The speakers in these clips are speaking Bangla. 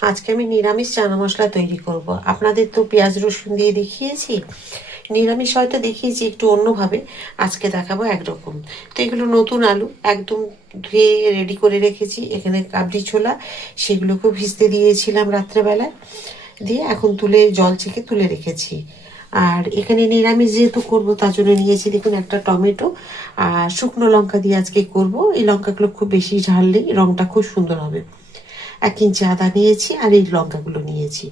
আজকে আমি নিরামিষ চানা মশলা তৈরি করব। আপনাদের তো পেঁয়াজ রসুন দিয়ে দেখিয়েছি। নিরামিষ হয়তো দেখিয়েছি, একটু অন্যভাবে। আজকে দেখাবো একরকম। তো এগুলো নতুন আলু, একদম ধুয়ে রেডি করে রেখেছি। এখানে কাবড়ি ছোলা, সেগুলোকেও ভিজতে দিয়েছিলাম রাত্রেবেলায়। দিয়ে এখন তুলে, জল ছেঁকে তুলে রেখেছি। আর এখানে নিরামিষ যেহেতু করব, তার জন্য নিয়েছি দেখুন একটা টমেটো আর শুকনো লঙ্কা দিয়ে আজকে করব। এই লঙ্কাগুলো খুব বেশি ঝাললেই রঙটা খুব সুন্দর হবে। এক ইঞ্চি আদা নিয়েছি আর এই লঙ্কাগুলো নিয়েছি।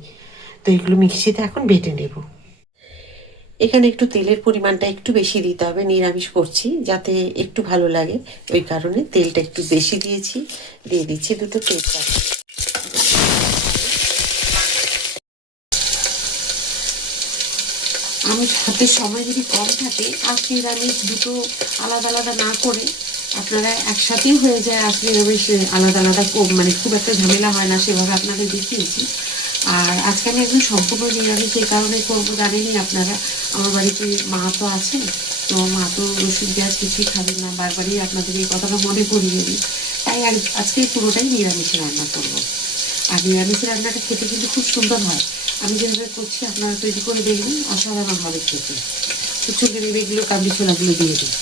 তো এগুলো মিক্সিতে এখন বেটে নেব। এখানে একটু তেলের পরিমাণটা একটু বেশি দিতে হবে, নিরামিষ করছি, যাতে একটু ভালো লাগে। ওই কারণে তেলটা একটু বেশি দিয়েছি। দিয়ে দিচ্ছি দুটো তেজপাতা। আমি হাতে সময় যদি কম থাকে আজ নিরামিষ দুটো আলাদা আলাদা না করে আপনারা একসাথেই হয়ে যায় আজ নিরামিষ, আলাদা আলাদা মানে খুব একটা ঝামেলা হয় না, সেভাবে আপনাদের দেখিয়েছি। আর আজকে আমি একদম সম্পূর্ণ নিরামিষ এই কারণে করব জানেনই আপনারা, আমার বাড়িতে মা তো আছে, তো মা তো রসুন পেঁয়াজ কিছুই খাবেন না, বারবারই আপনাদের এই কথাটা মনে করিয়ে দিই। তাই আর আজকে পুরোটাই নিরামিষে রান্না করব। আর নিরামিষ রান্নাটা খেতে কিন্তু খুব সুন্দর হয়। আমি যেভাবে করছি, আপনারা তৈরি করে দেখবেন, অসাধারণ হবে খেতে। তো চলে নেবে এগুলো কাবলি ছোলাগুলো দিয়ে দিই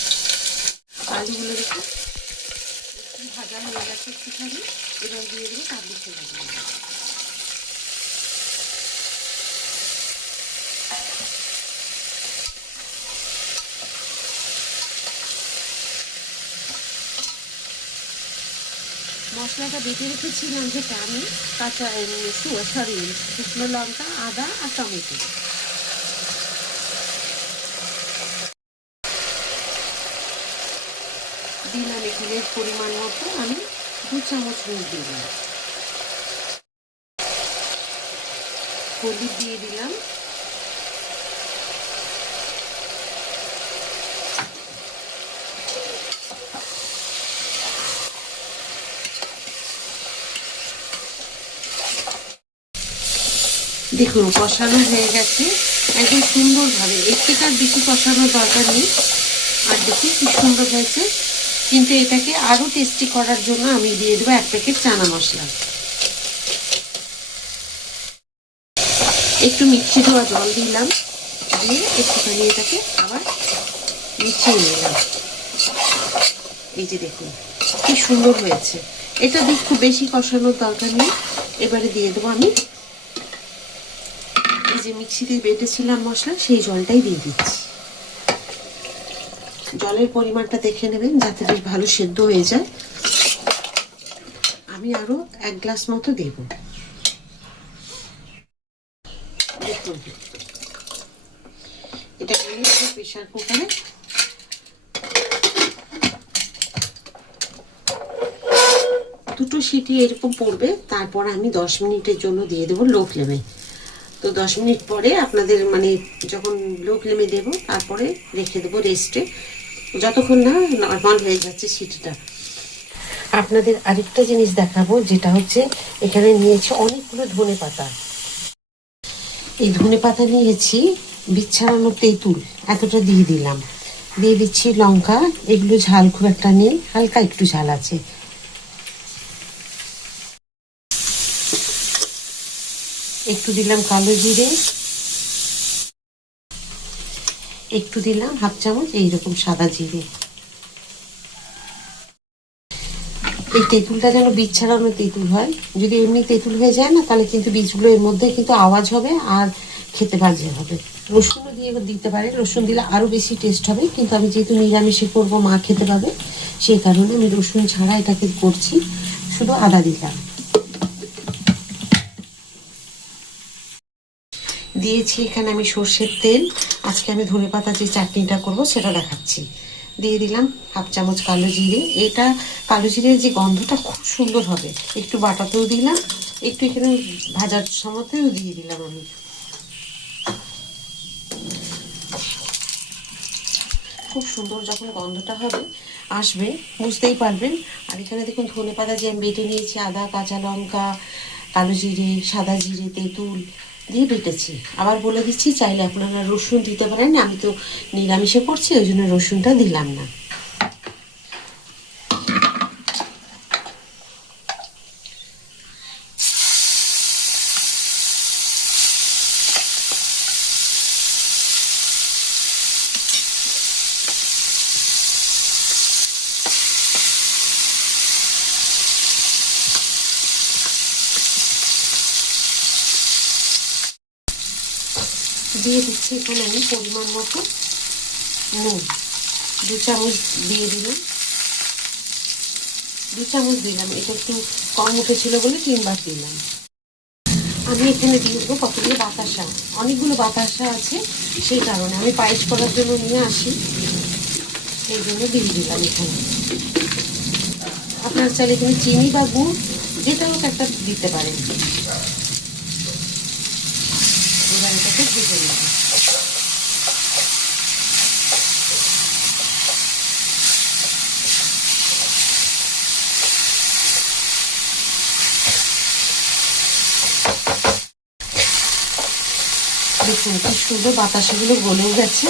আলুগুলো দেখো একটু ভাজা হয়ে গেছে একটুখানি এবার দিয়ে দেবো কাবলি ছোলাগুলো মশলাটা বেটে রেখেছিলাম যেটা আমি কাঁচা সরি শুকনো লঙ্কা, আদা আর টমেটো। দিলাম এখানে পরিমাণ মতো, আমি দু চামচ নুন দিলাম। হলুদ দিয়ে দিলাম। দেখুন, কষানো হয়ে গেছে। একদম সুন্দরভাবে এর থেকে বেশি কষানোর দরকার নেই। আর দেখি কি সুন্দর হয়েছে। কিন্তু এটাকে আরও টেস্টি করার জন্য আমি দিয়ে দেবো এক প্যাকেট চানা মশলা। একটু মিক্সি দেওয়া জল দিলাম, দিয়ে একটুখানি এটাকে আবার মিশিয়ে নিলাম। এই যে দেখুন, কি সুন্দর হয়েছে। এটা দিয়ে খুব বেশি কষানোর দরকার নেই। এবারে দিয়ে দেবো আমি যে মিক্সিতে বেটেছিলাম মশলা, সেই জলটাই দিয়ে দিচ্ছি। জলের পরিমাণটা দেখে নেবেন, যাতে বেশ ভালো সেদ্ধ হয়ে যায়। আমি আরও এক গ্লাস মতো দেব। এটা প্রেশার কুকারে দুটো সিটি এরকম পড়বে, তারপর আমি দশ মিনিটের জন্য দিয়ে দেবো লো ফ্লেমে তো দশ মিনিট পরে আপনাদের মানে যখন লো ফ্লেমে দেবো, তারপরে রেখে দেবো রেস্টে যতক্ষণ না নর্মাল হয়ে যাচ্ছে সিটিটা আপনাদের আরেকটা জিনিস দেখাবো, যেটা হচ্ছে এখানে নিয়েছি অনেকগুলো ধনে পাতা। এই ধনে পাতা নিয়েছি বিচ্ছারানো তেঁতুল, এতটা দিয়ে দিলাম। দিয়ে দিচ্ছি লঙ্কা, এগুলো ঝাল খুব একটা নেই, হালকা একটু ঝাল আছে। একটু দিলাম কালো জিরে। একটু দিলাম হাফ চামচ এইরকম সাদা জিরে। এই তেঁতুলটা যেন বীজ ছাড়ানো তেঁতুল হয়। যদি এমনি তেঁতুল হয়ে যায় না, তাহলে কিন্তু বীজগুলো এর মধ্যে কিন্তু আওয়াজ হবে আর খেতে বাজে হবে। রসুনও দিয়ে দিতে পারে। রসুন দিলে আরও বেশি টেস্ট হবে। কিন্তু আমি যেহেতু নিরামিষে করব, মা খেতে পাবে, সেই কারণে আমি রসুন ছাড়া এটাকে করছি। শুধু আদা দিলাম। দিয়েছি, এখানে আমি সর্ষের তেল। আজকে আমি ধনে পাতা যে চাটনিটা করব, সেটা দেখাচ্ছি। দিয়ে দিলাম হাফ চামচ কালো জিরে। এটা কালো জিরের যে গন্ধটা খুব সুন্দর হবে। একটু বাটাতেও দিলাম, একটু এখানে ভাজার সময়তেও দিয়ে দিলাম আমি। খুব সুন্দর যখন গন্ধটা হবে, আসবে, বুঝতেই পারবেন। আর এখানে দেখুন ধনে পাতা যে আমি বেটে নিয়েছি, আদা, কাঁচা লঙ্কা, কালো জিরে, সাদা জিরে, তেঁতুল। দিয়ে বেটেছি আবার বলে দিচ্ছি, চাইলে আপনারা রসুন দিতে পারেন, আমি তো নিরামিষে করছি, ওই জন্য রসুনটা দিলাম না। দিয়ে দিচ্ছি এখানে আমি পরিমাণ মতো নুন। দু চামচ দিয়ে দিলাম। দু চামচ দিলাম। এটা একটু কম উঠেছিল বলে তিনবার দিলাম। আমি এখানে দিয়ে দেবো কতগুলো বাতাসা। অনেকগুলো বাতাসা আছে সেই কারণে। আমি পায়েস করার জন্য নিয়ে আসি। সেই জন্য দিয়ে দিলাম এখানে। আপনার চাইলে এখানে চিনি বা গুড়, যেটা হোক একটা দিতে পারেন। এটাকে ভেজে নেব দেখুন, কি সুন্দর বাতাসাগুলো গলেও গেছে,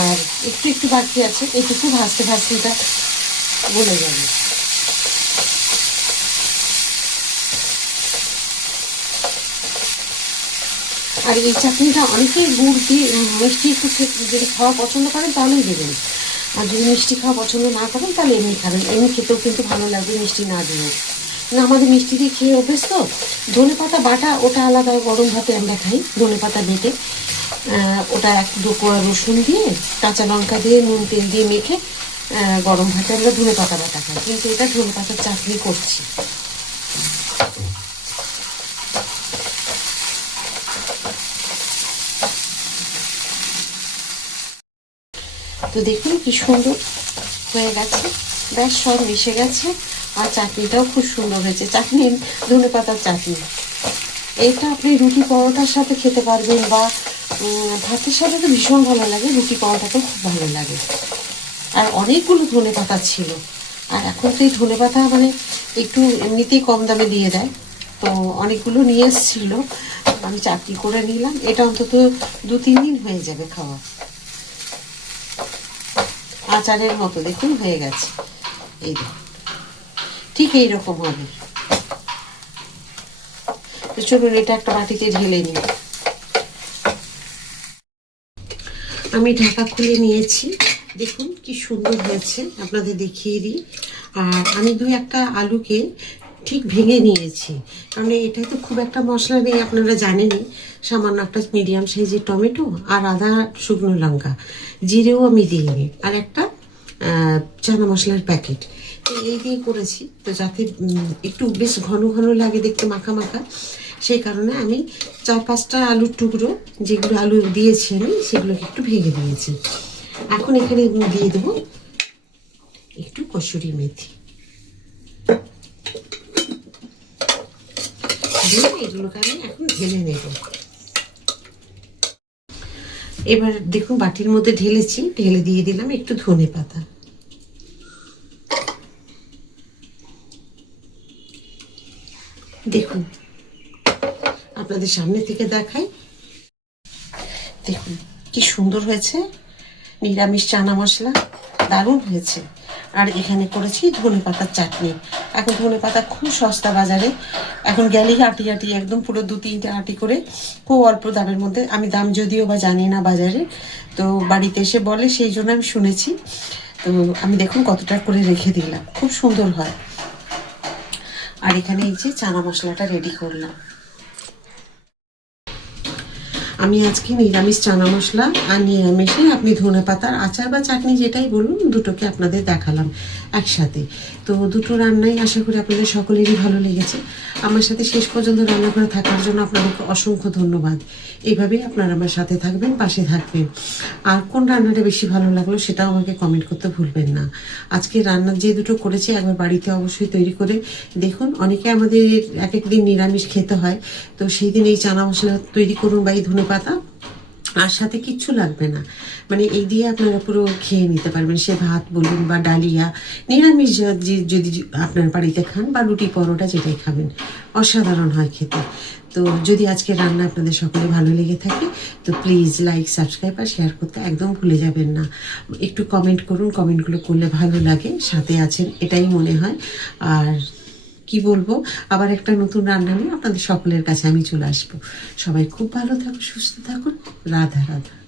আর একটু একটু বাকি আছে, এটুকু ভাজতে ভাজতে এটা গলে যাবে। আর এই চাটনিটা অনেকেই গুড় দিয়ে মিষ্টি একটু যদি খাওয়া পছন্দ করেন, তাহলেই দেবেন। আর যদি মিষ্টি খাওয়া পছন্দ না করেন, তাহলে এমনি খাবেন। এমনি খেতেও কিন্তু ভালো লাগবে মিষ্টি না দিলেও না, আমাদের মিষ্টি দিয়ে খেয়ে অভ্যেস তো ধনে পাতা বাটা, ওটা আলাদা, গরম ভাতে আমরা খাই ধনে পাতা বেটে। ওটা এক দু কোয়া রসুন দিয়ে, কাঁচা লঙ্কা দিয়ে, নুন তেল দিয়ে মেখে গরম ভাতে আমরা ধনে পাতা বাটা খাই। কিন্তু এটা ধনে পাতার চাটনি করছি তো দেখুন কি সুন্দর হয়ে গেছে। ব্যাস, সব মিশে গেছে আর চাটনিটাও খুব সুন্দর হয়েছে। চাটনি, ধনে পাতার চাটনি। এটা আপনি রুটি পরোটার সাথে খেতে পারবেন বা ভাতের সাথে তো ভীষণ ভালো লাগে, রুটি পরোটাতেও খুব ভালো লাগে। আর অনেকগুলো ধনে পাতা ছিল। আর এখন তো এই ধনে পাতা মানে একটু এমনিতেই কম দামে দিয়ে দেয়। তো অনেকগুলো নিয়ে এসেছিল। আমি চাটনি করে নিলাম। এটা অন্তত দু তিন দিন হয়ে যাবে খাওয়া। আচারের মতো, দেখুন, হয়ে গেছে। এই ঠিক এইরকম হবে। চলুন, এটা একটা বাটিতে ঢেলে নিই। আমি ঢাকা খুলে নিয়েছি। দেখুন, কি সুন্দর হয়েছে। আপনাদের দেখিয়ে দিই। আর আমি দুই একটা আলুকে ঠিক ভেঙে নিয়েছি। কারণ এটাই তো খুব একটা মশলা নেই, আপনারা জানেনই। সামান্য একটা মিডিয়াম সাইজের টমেটো আর আদা শুকনো লঙ্কা। জিরেও আমি দিইনি। আর একটা চানা মশলার প্যাকেট তো এই দিয়ে করেছি। তো যাতে একটু বেশ ঘন ঘন লাগে দেখতে, মাখা মাখা। সেই কারণে আমি চার পাঁচটা আলুর টুকরো, যেগুলো আলু দিয়েছি আমি, সেগুলোকে একটু ভেঙে দিয়েছি। এখন এখানে দিয়ে দেবো একটু কসুরি মেথি। এবার দেখুন বাটির মধ্যে ঢেলেছি, ঢেলে দিয়ে দিলাম একটু ধনে পাতা। দেখুন, আপনাদের সামনে থেকে দেখাই। দেখুন, কি সুন্দর হয়েছে। নিরামিষ চানা মশলা দারুণ হয়েছে। আর এখানে করেছি ধনে পাতার চাটনি। এখন ধনে পাতা খুব সস্তা বাজারে। এখন গেলেই আটি আটি একদম পুরো দু তিনটে আটি করে খুব অল্প দামের মধ্যে। আমি দাম যদিও বা জানি না বাজারে তো বাড়িতে এসে বলে, সেই জন্য আমি শুনেছি। তো আমি দেখুন কতটা করে রেখে দিলাম। খুব সুন্দর হয়। আর এখানে এই যে চানা মশলাটা রেডি করলাম। আমি আজকে নিরামিষ চানা মশলা আর নিরামিষে আপনি ধনে পাতার আচার বা চাটনি যেটাই বলুন, দুটোকে আপনাদের দেখালাম একসাথে। তো দুটো রান্নাই আশা করি আপনাদের সকলেরই ভালো লেগেছে। আমার সাথে শেষ পর্যন্ত রান্না করে থাকার জন্য আপনাদেরকে অসংখ্য ধন্যবাদ। এইভাবেই আপনারা আমার সাথে থাকবেন, পাশে থাকবেন। আর কোন রান্নাটা বেশি ভালো লাগল সেটাও আমাকে কমেন্ট করতে ভুলবেন না। আজকে রান্না যে দুটো করেছি, একবার বাড়িতে অবশ্যই তৈরি করে দেখুন। অনেকে আমাদের এক এক দিন নিরামিষ খেতে হয়, তো সেই দিন এই চানা মশলা তৈরি করুন বা এই ধনে পাতা আর সাথে কিচ্ছু লাগবে না। মানে এই দিয়ে আপনারা পুরো খেয়ে নিতে পারবেন। সে ভাত বলুন বা ডালিয়া, নিরামিষ যে- যদি আপনার বাড়িতে খান বা রুটি, পরোটা যেটাই খাবেন, অসাধারণ হয় খেতে। তো যদি আজকে রান্না আপনাদের সকলে ভালো লেগে থাকে, তো প্লিজ লাইক সাবস্ক্রাইব আর শেয়ার করতে একদম ভুলে যাবেন না। একটু কমেন্ট করুন কমেন্টগুলো করলে ভালো লাগে। সাথে আছেন, এটাই মনে হয়। আর কি বলব? আবার একটা নতুন রান্না নিয়ে আপনাদের সকলের কাছে আমি চলে আসব। সবাই খুব ভালো থাকুন, সুস্থ থাকুন। রাধা রাধা।